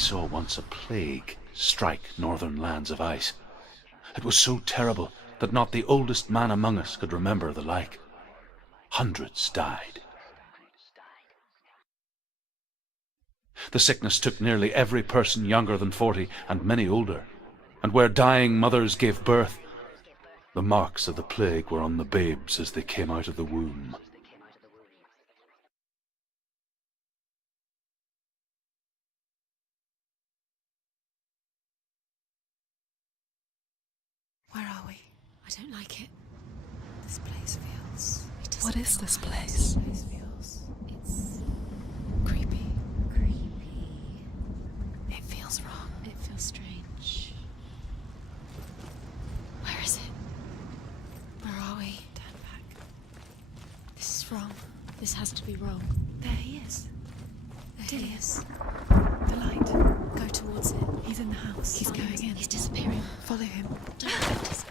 saw once a plague strike northern lands of ice. It was so terrible that not the oldest man among us could remember the like. Hundreds died. The sickness took nearly every person younger than 40 and many older, and where dying mothers gave birth, the marks of the plague were on the babes as they came out of the womb. Where are we? I don't like it. This place feels... What is this place? This place feels... It's... creepy. Creepy. It feels wrong. It feels strange. Where is it? Where are we? Turn back. This is wrong. This has to be wrong. There he is. There he is. The light. Go towards it. He's in the house. He's going in. He's disappearing. Follow him. Don't let him disappear.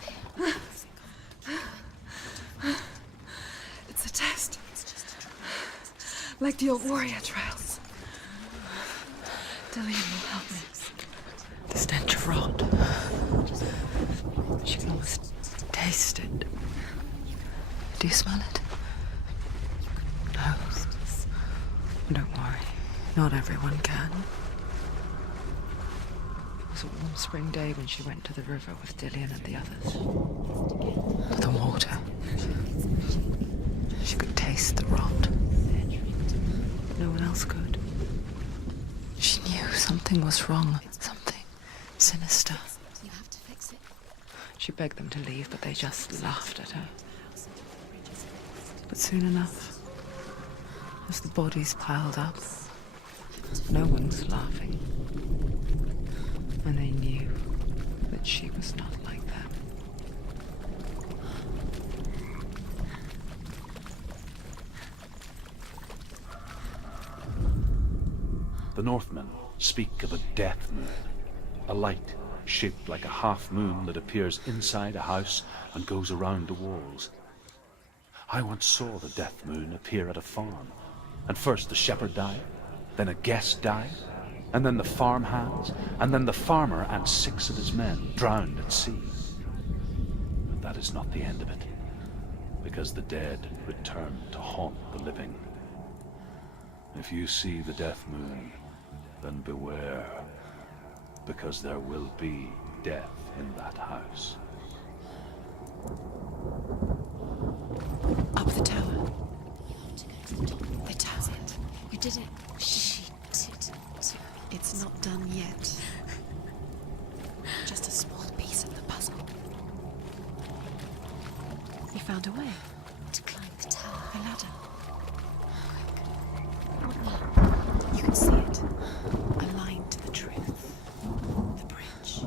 It's a test. Like the old warrior trials. Dillian will help me. The stench of rot. She can almost taste it. Do you smell it? No. Don't worry. Not everyone can. It was a warm spring day when she went to the river with Dillian and the others. To the water. She could taste the rot. No one else could. She knew something was wrong. Something sinister. You have to fix it. She begged them to leave, but they just laughed at her. But soon enough, as the bodies piled up, no one was laughing. And they knew that she was not like them. The Northmen speak of a death moon, a light shaped like a half moon that appears inside a house and goes around the walls. I once saw the death moon appear at a farm, and first the shepherd died, then a guest died, and then the farmhands, and then the farmer and 6 of his men drowned at sea. But that is not the end of it, because the dead return to haunt the living. If you see the death moon, then beware, because there will be death in that house. Up the tower. The tower. You did it. She did it. It's not done yet. Just a small piece of the puzzle. You found a way to climb the tower. A ladder. You can see it. Aligned to the truth. The bridge.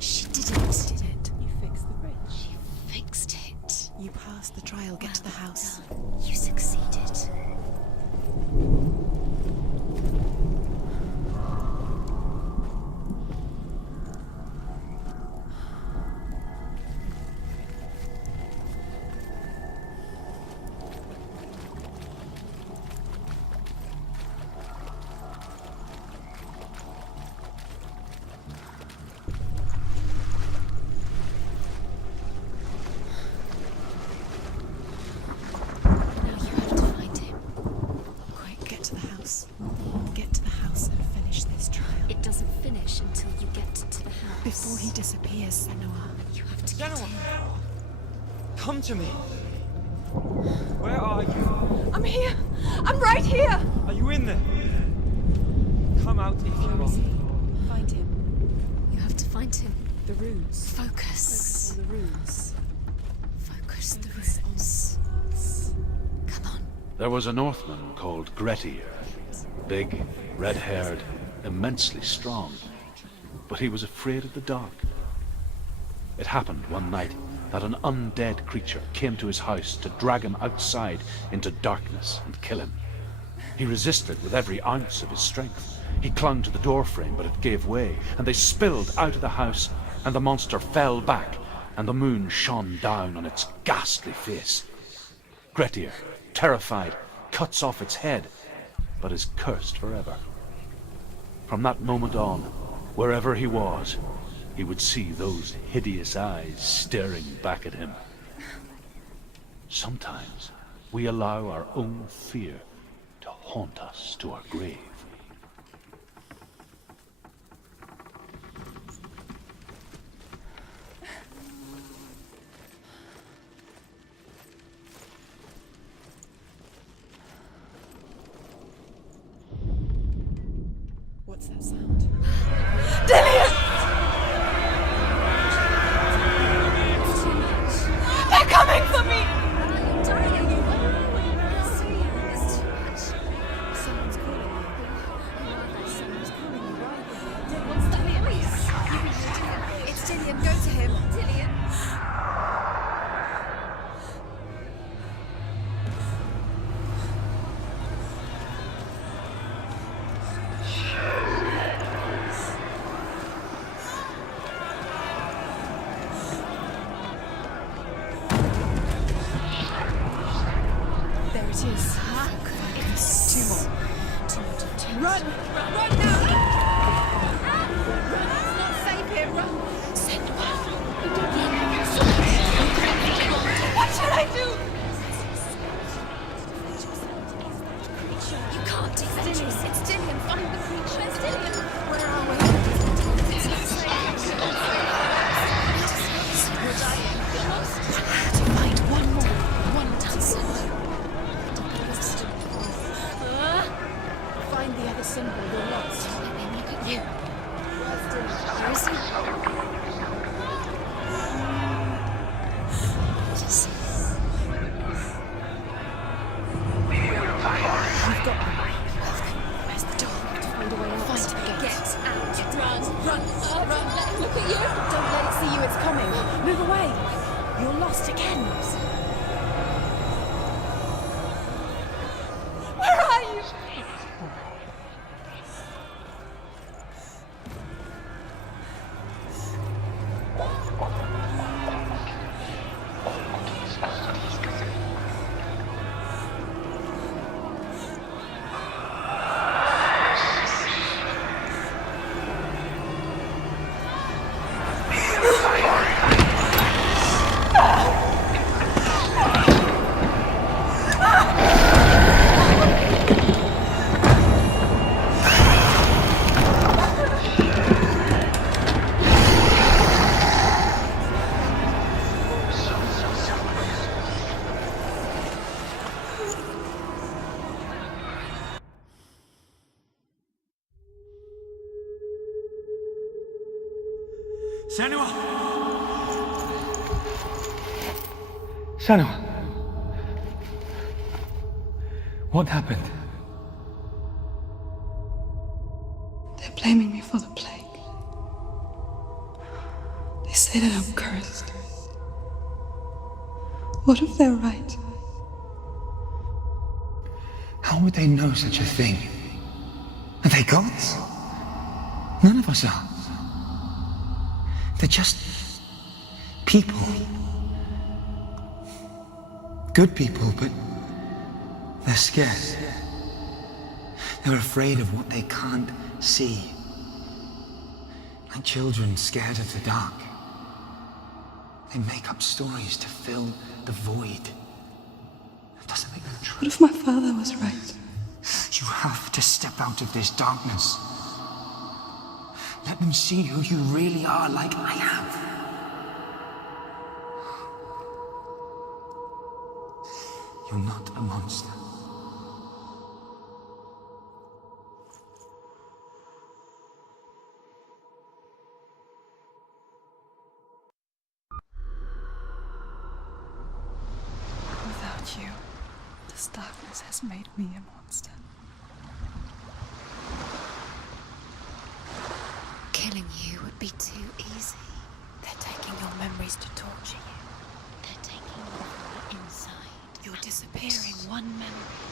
She did it. You fixed the bridge. She fixed it. You passed the trial. Get to the house. You succeeded. Before he disappears, Senua, you have to get him. Come to me. Where are you? I'm here! I'm right here! Are you in there? Come out if you are. Find him. You have to find him. The runes. Focus. The runes. Focus the runes. Come on. There was a Northman called Grettir, big, red-haired, immensely strong, but he was afraid of the dark. It happened one night that an undead creature came to his house to drag him outside into darkness and kill him. He resisted with every ounce of his strength. He clung to the doorframe, but it gave way, and they spilled out of the house, and the monster fell back, and the moon shone down on its ghastly face. Grettir, terrified, cuts off its head, but is cursed forever. From that moment on, wherever he was, he would see those hideous eyes staring back at him. Sometimes we allow our own fear to haunt us to our grave. What's that sound? They're coming for me! Someone's calling you. Someone's calling you, right? What's that voice? It's Dillian. Go to him. Dillian. There it is. Two more. Run! Run now! Let's not save him. Run! Senua! What shall I do? You can't do that. It's Dillian. Find the creature. It's Dillian. Where are we? We're dying. You're lost. To find one more. One dozen. Find the other symbol. You're lost. Let me look at you. Where's Dillian? Where is he? Just We've got him. where's the door? Find a way out. Find the gate. Get out. Run. Run. Run. Let him look at you. Don't let it see you. It's coming. Move away. You're lost again. Where are you? Senua! Senua! What happened? They're blaming me for the plague. They say that I'm cursed. What if they're right? How would they know such a thing? Are they gods? None of us are. They're just people. Good people, but they're scared. They're afraid of what they can't see. Like children scared of the dark. They make up stories to fill the void. That doesn't make them true. What if my father was right? You have to step out of this darkness. Let them see who you really are, like I have. You're not a monster. Without you, this darkness has made me a monster. Killing you would be too easy. They're taking your memories to torture you. disappearing one memory